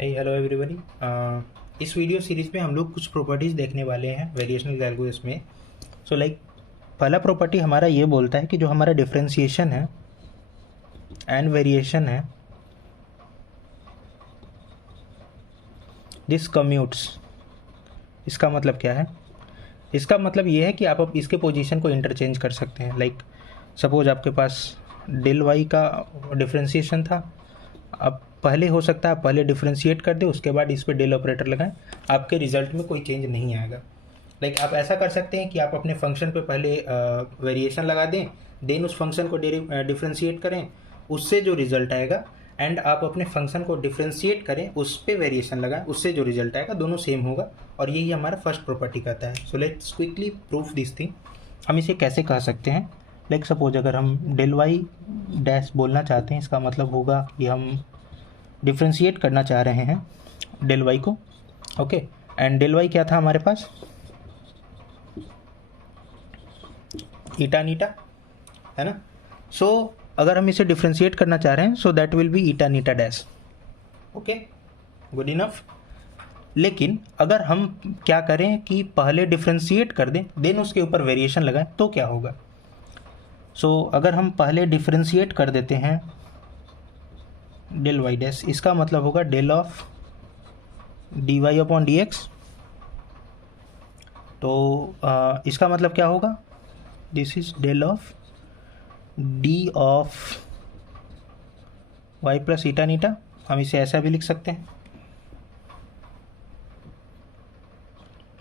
Hello everybody. इस video series में हम लोग कुछ प्रॉपर्टीज़ देखने वाले हैं वेरिएशनल कैलकुलस में। पहला प्रॉपर्टी हमारा ये बोलता है कि जो हमारा डिफरेंशिएशन है एंड वेरिएशन है, दिस कम्यूट्स। इसका मतलब क्या है? इसका मतलब ये है कि आप अब इसके पोजीशन को इंटरचेंज कर सकते हैं। सपोज आपके पास डेल वाई का डिफरेंशिएशन था। अब पहले हो सकता है आप पहले डिफ्रेंशिएट कर दें, उसके बाद इस पर डेल ऑपरेटर लगाएं, आपके रिजल्ट में कोई चेंज नहीं आएगा। आप ऐसा कर सकते हैं कि आप अपने फंक्शन पे पहले वेरिएशन लगा दें, देन उस फंक्शन को डिफ्रेंशिएट करें, उससे जो रिजल्ट आएगा, एंड आप अपने फंक्शन को डिफ्रेंशिएट करें, उस पर वेरिएशन लगाएं, उससे जो रिजल्ट आएगा दोनों सेम होगा। और यही हमारा फर्स्ट प्रॉपर्टी कहता है। So let's quickly proof this thing. हम इसे कैसे कह सकते हैं? सपोज अगर हम डेल वाई डैश बोलना चाहते हैं, इसका मतलब होगा कि हम डिफ्रेंशिएट करना चाह रहे हैं डेल वाई को। ओके, एंड डेल वाई क्या था हमारे पास? ईटा नीटा, है ना। सो अगर हम इसे डिफ्रेंशिएट करना चाह रहे हैं, सो दैट विल बी ईटा नीटा डैश। Okay, good enough. लेकिन अगर हम क्या करें कि पहले डिफ्रेंशिएट कर दें, देन उसके ऊपर वेरिएशन लगाएं, तो क्या होगा? सो अगर हम पहले डिफ्रेंशिएट कर देते हैं डेल वाई डैश, इसका मतलब होगा del of d y upon d x. तो इसका मतलब क्या होगा? This is del of d of y plus eta nita. हम इसे ऐसा भी लिख सकते हैं,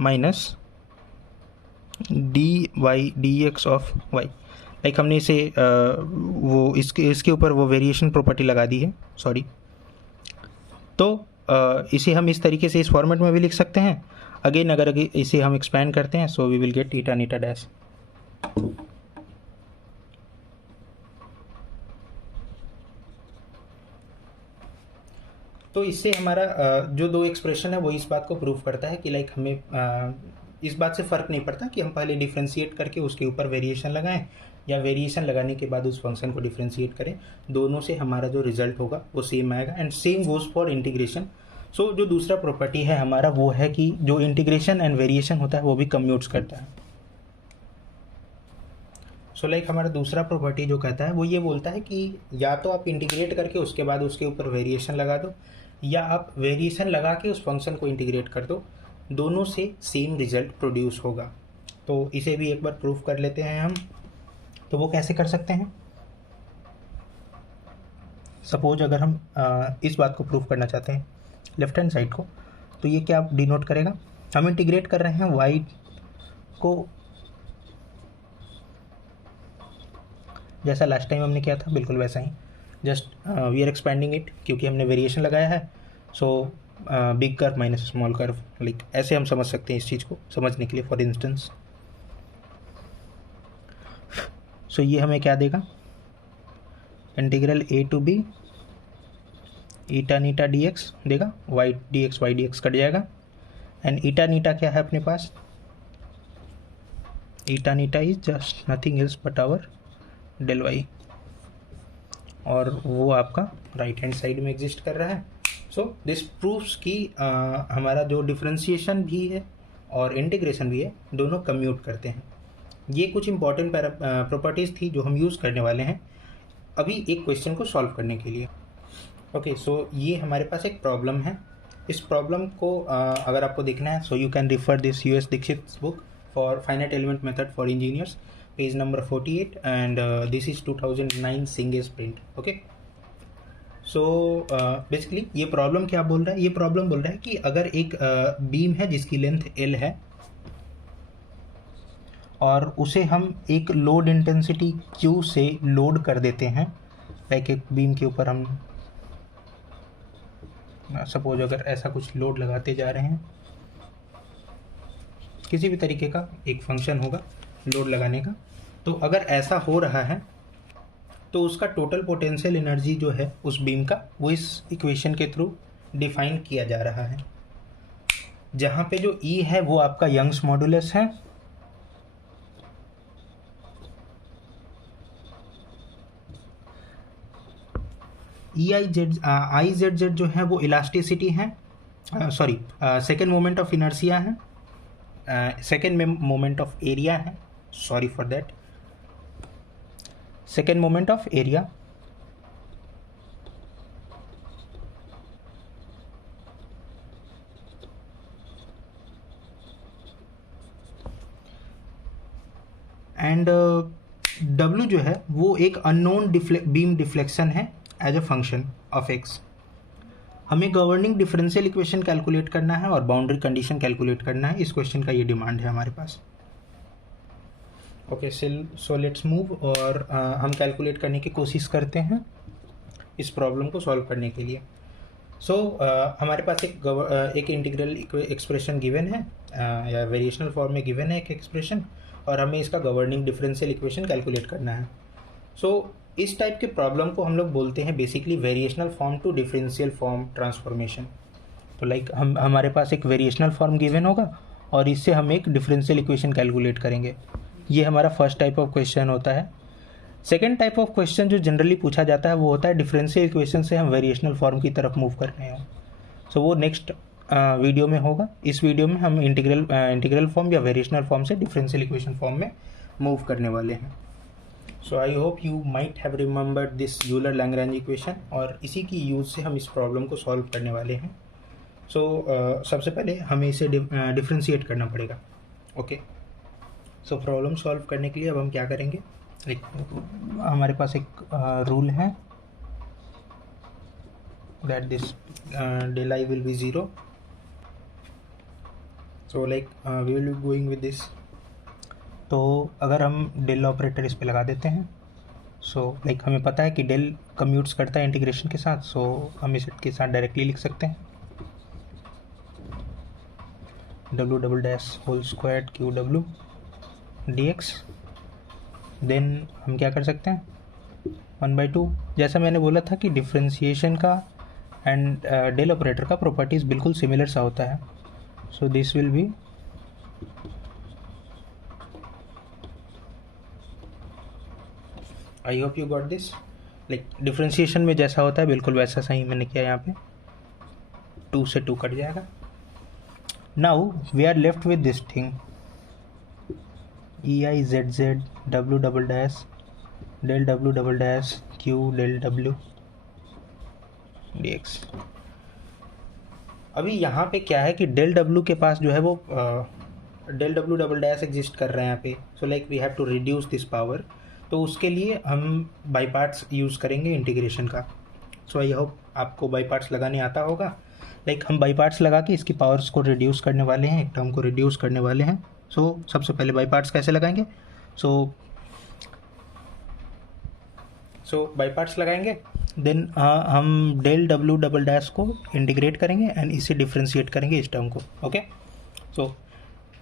minus d y d x of y. हमने इसे वो इसके ऊपर वो वेरिएशन प्रॉपर्टी लगा दी है, सॉरी। तो इसे हम इस तरीके से इस फॉर्मेट में भी लिख सकते हैं। अगेन अगर इसे हम एक्सपैंड करते हैं, so we will get eta नीटा डैश। तो इससे हमारा जो दो एक्सप्रेशन है वो इस बात को प्रूव करता है कि हमें इस बात से फ़र्क नहीं पड़ता कि हम पहले डिफ्रेंशिएट करके उसके ऊपर वेरिएशन लगाएं या वेरिएशन लगाने के बाद उस फंक्शन को डिफ्रेंशिएट करें, दोनों से हमारा जो रिजल्ट होगा वो सेम आएगा। And same goes for integration. So जो दूसरा प्रॉपर्टी है हमारा वो है कि जो इंटीग्रेशन एंड वेरिएशन होता है वो भी कम्यूट्स करता है। सो हमारा दूसरा प्रॉपर्टी जो कहता है वो ये बोलता है कि या तो आप इंटीग्रेट करके उसके बाद उसके ऊपर वेरिएशन लगा दो, या आप वेरिएशन लगा के उस फंक्शन को इंटीग्रेट कर दो, दोनों से सेम रिजल्ट प्रोड्यूस होगा। तो इसे भी एक बार प्रूफ कर लेते हैं हम। तो वो कैसे कर सकते हैं? सपोज अगर हम इस बात को प्रूफ करना चाहते हैं लेफ्ट हैंड साइड को, तो ये क्या डिनोट करेगा? हम इंटीग्रेट कर रहे हैं वाई को, जैसा लास्ट टाइम हमने किया था बिल्कुल वैसा ही, just we are expanding it क्योंकि हमने वेरिएशन लगाया है। So big curve minus small curve, ऐसे हम समझ सकते हैं इस चीज़ को समझने के लिए। फॉर इंस्टेंस, सो ये हमें क्या देगा? Integral a to b eta nita d x देगा। वाई डी एक्स कट जाएगा। एंड ईटा नीटा क्या है अपने पास? Eta nita is just nothing else but our del y, और वो आपका राइट हैंड साइड में एग्जिस्ट कर रहा है। सो दिस प्रूव्स कि हमारा जो डिफ्रेंशिएशन भी है और इंटीग्रेशन भी है, दोनों कम्यूट करते हैं। ये कुछ इंपॉर्टेंट प्रॉपर्टीज़ थी जो हम यूज़ करने वाले हैं अभी एक क्वेश्चन को सॉल्व करने के लिए। ओके, सो ये हमारे पास एक प्रॉब्लम है। इस प्रॉब्लम को अगर आपको देखना है, so you can refer this US Dixit book for finite element method for engineers, page number 48, and this is 2009 since print. Okay, so basically ये प्रॉब्लम क्या बोल रहा है? ये प्रॉब्लम बोल रहा है कि अगर एक बीम है जिसकी लेंथ L है और उसे हम एक लोड इंटेंसिटी Q से लोड कर देते हैं, एक बीम के ऊपर हम सपोज अगर ऐसा कुछ लोड लगाते जा रहे हैं, किसी भी तरीके का एक फंक्शन होगा लोड लगाने का। तो अगर ऐसा हो रहा है तो उसका टोटल पोटेंशियल एनर्जी जो है उस बीम का, वो इस इक्वेशन के थ्रू डिफाइन किया जा रहा है, जहाँ पे जो E है वो आपका यंग्स मॉडुलस है, आई जेड जेड जो है वो इलास्टिसिटी है, sorry second moment of inertia है, सेकेंड मोमेंट ऑफ एरिया है, sorry for that, second moment of area, and W जो है वो एक अननोन बीम डिफ्लेक्शन है as a function of x। हमें गवर्निंग डिफरेंशियल इक्वेशन कैलकुलेट करना है और बाउंड्री कंडीशन कैलकुलेट करना है। इस क्वेश्चन का ये डिमांड है हमारे पास। ओके, सो लेट्स मूव और हम कैलकुलेट करने की कोशिश करते हैं इस प्रॉब्लम को सॉल्व करने के लिए। सो हमारे पास एक इंटीग्रल एक्सप्रेशन गिवन है, या वेरिएशनल फॉर्म में गिवन है एक एक्सप्रेशन, और हमें इसका गवर्निंग डिफरेंशियल इक्वेशन कैलकुलेट करना है। सो इस टाइप के प्रॉब्लम को हम लोग बोलते हैं basically variational form to differential form transformation. तो लाइक हमारे पास एक वेरिएशनल फॉर्म गिवन होगा और इससे हम एक डिफरेंशियल इक्वेशन कैलकुलेट करेंगे। ये हमारा फर्स्ट टाइप ऑफ क्वेश्चन होता है। सेकेंड टाइप ऑफ क्वेश्चन जो जनरली पूछा जाता है वो होता है डिफरेंशियल इक्वेशन से हम वेरिएशनल फॉर्म की तरफ मूव कर रहे हैं। सो वो नेक्स्ट वीडियो में होगा। इस वीडियो में हम इंटीग्रल फॉर्म या वेरिएशनल फॉर्म से डिफरेंशियल इक्वेशन फॉर्म में मूव करने वाले हैं। So I hope you might have remembered this Euler Lagrange equation, और इसी की यूज़ से हम इस प्रॉब्लम को सॉल्व करने वाले हैं। सो सबसे पहले हमें इसे डिफ्रेंशिएट करना पड़ेगा। ओके, सो प्रॉब्लम सॉल्व करने के लिए अब हम क्या करेंगे, लाइक हमारे पास एक रूल है that this del I will be 0. So like we will be going with this. तो अगर हम डेल ऑपरेटर इस पे लगा देते हैं, सो लाइक हमें पता है कि डेल कम्यूट्स करता है इंटीग्रेशन के साथ, सो हम इसके साथ डायरेक्टली लिख सकते हैं W double dash whole square Q W D X. Then हम क्या कर सकते हैं 1/2। जैसा मैंने बोला था कि डिफ्रेंशिएशन का एंड डेल ऑपरेटर का प्रॉपर्टीज़ बिल्कुल सिमिलर सा होता है। So this will be I hope you got this. Like differentiation में जैसा होता है बिल्कुल वैसा सही मैंने किया। यहाँ पे 2 से 2 कट जाएगा। Now we are left with this thing E I Z Z W double dash del W double dash Q del W D X. अभी यहाँ पे क्या है कि डेल डब्ल्यू के पास जो है वो del W double dash exist कर रहे हैं यहाँ पे। So like we have to reduce this power. तो उसके लिए हम बाई पार्ट्स यूज़ करेंगे इंटीग्रेशन का। सो आई होप आपको बाई पार्ट्स लगाने आता होगा। लाइक हम बाई पार्ट्स लगा के इसकी पावर्स को रिड्यूस करने वाले हैं, एक टर्म को रिड्यूस करने वाले हैं। सो सबसे पहले बाई पार्ट्स कैसे लगाएंगे, सो बाई पार्ट्स लगाएंगे। देन हम डेल डब्ल्यू डबल डैश को इंटीग्रेट करेंगे एंड इसे डिफ्रेंशिएट करेंगे इस टर्म को। ओके, सो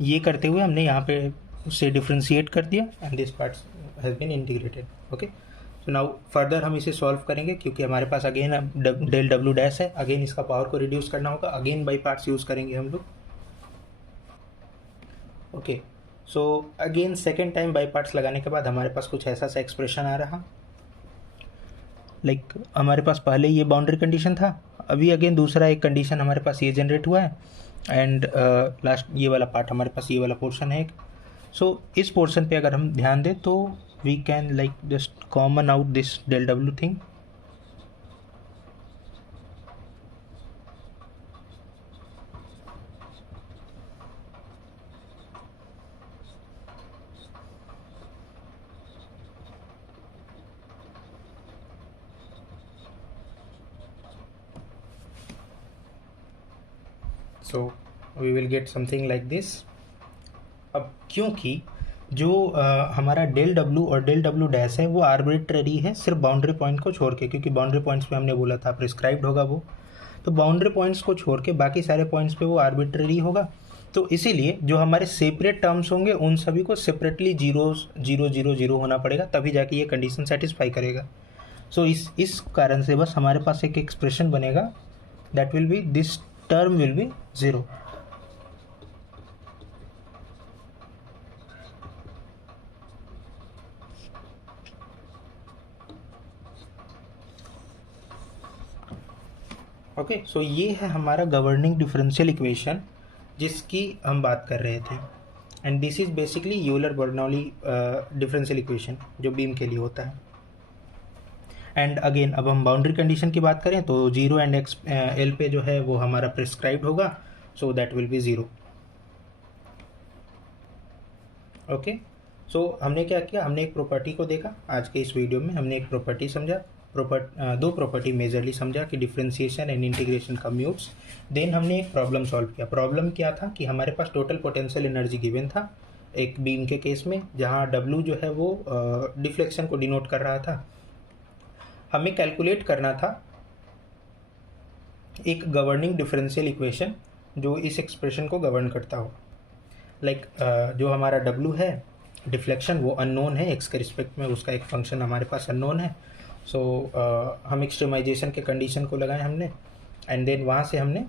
ये करते हुए हमने यहाँ पे उसे डिफ्रेंशिएट कर दिया and this parts has been integrated. Okay, so now further हम इसे सॉल्व करेंगे क्योंकि हमारे पास अगेन डेल डब्ल्यू डैश है। अगेन इसका पावर को रिड्यूस करना होगा, अगेन बाई पार्ट्स यूज़ करेंगे हम लोग। Okay, so again second time by parts लगाने के बाद हमारे पास कुछ ऐसा सा एक्सप्रेशन आ रहा। लाइक हमारे पास पहले ये बाउंड्री कंडीशन था, अभी अगेन दूसरा एक कंडीशन हमारे पास ये जनरेट हुआ है एंड लास्ट ये वाला पार्ट हमारे पास ये वाला पोर्शन है एक। सो इस पोर्शन पे अगर हम ध्यान दें तो we can like just common out this del W thing. So we will get something like this. अब क्योंकि जो हमारा डेल डब्ल्यू और डेल डब्ल्यू डैश है वो आर्बिट्ररी है सिर्फ बाउंड्री पॉइंट को छोड़ के, क्योंकि बाउंड्री पॉइंट्स पे हमने बोला था प्रिस्क्राइब्ड होगा वो। तो बाउंड्री पॉइंट्स को छोड़ के बाकी सारे पॉइंट्स पे वो आर्बिट्ररी होगा। तो इसीलिए जो हमारे सेपरेट टर्म्स होंगे उन सभी को सेपरेटली 0 0 0 0 होना पड़ेगा, तभी जाके ये कंडीशन सेटिस्फाई करेगा। सो इस कारण से बस हमारे पास एक एक्सप्रेशन बनेगा that will be this term will be 0। Okay, so ये है हमारा गवर्निंग डिफरेंशियल इक्वेशन जिसकी हम बात कर रहे थे, and this is basically Euler Bernoulli differential equation जो बीम के लिए होता है। एंड अगेन अब हम बाउंड्री कंडीशन की बात करें तो 0 एंड एक्स एल पे जो है वो हमारा प्रिस्क्राइब्ड होगा, so that will be 0। Okay, so हमने क्या किया, हमने एक प्रॉपर्टी को देखा आज के इस वीडियो में, हमने एक प्रॉपर्टी समझा, दो प्रॉपर्टी मेजरली समझा कि differentiation and integration commutes. Then हमने एक प्रॉब्लम सॉल्व किया। प्रॉब्लम क्या था कि हमारे पास टोटल पोटेंशियल एनर्जी गिवन था एक बीम के केस में, जहाँ W जो है वो डिफ्लेक्शन को डिनोट कर रहा था। हमें कैलकुलेट करना था एक गवर्निंग डिफरेंशियल इक्वेशन जो इस एक्सप्रेशन को गवर्न करता हो। लाइक जो हमारा W है डिफ्लेक्शन वो अननोन है, एक्स के रिस्पेक्ट में उसका एक फंक्शन हमारे पास अननोन है। सो हम एक्सट्रीमाइजेशन के कंडीशन को लगाए हमने, एंड देन वहाँ से हमने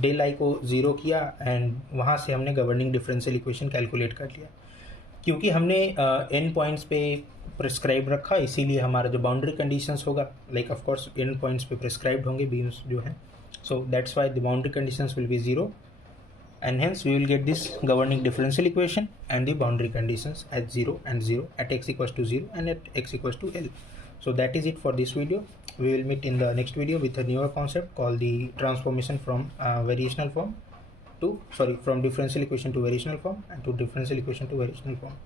डेल आई को 0 किया, एंड वहाँ से हमने गवर्निंग डिफरेंशियल इक्वेशन कैलकुलेट कर लिया। क्योंकि हमने एन पॉइंट्स पे प्रिस्क्राइब रखा, इसीलिए हमारा जो बाउंड्री कंडीशंस होगा, like of course N points पे प्रिस्क्राइब्ड होंगे बीम्स जो है, so that's why the boundary conditions will be 0, and hence we will get this governing differential equation and the boundary conditions at 0 and 0, at x equals to 0 and at x equals to L. So that is it for this video. We will meet in the next video with a newer concept called the transformation from from differential equation to variational form and to differential equation to variational form.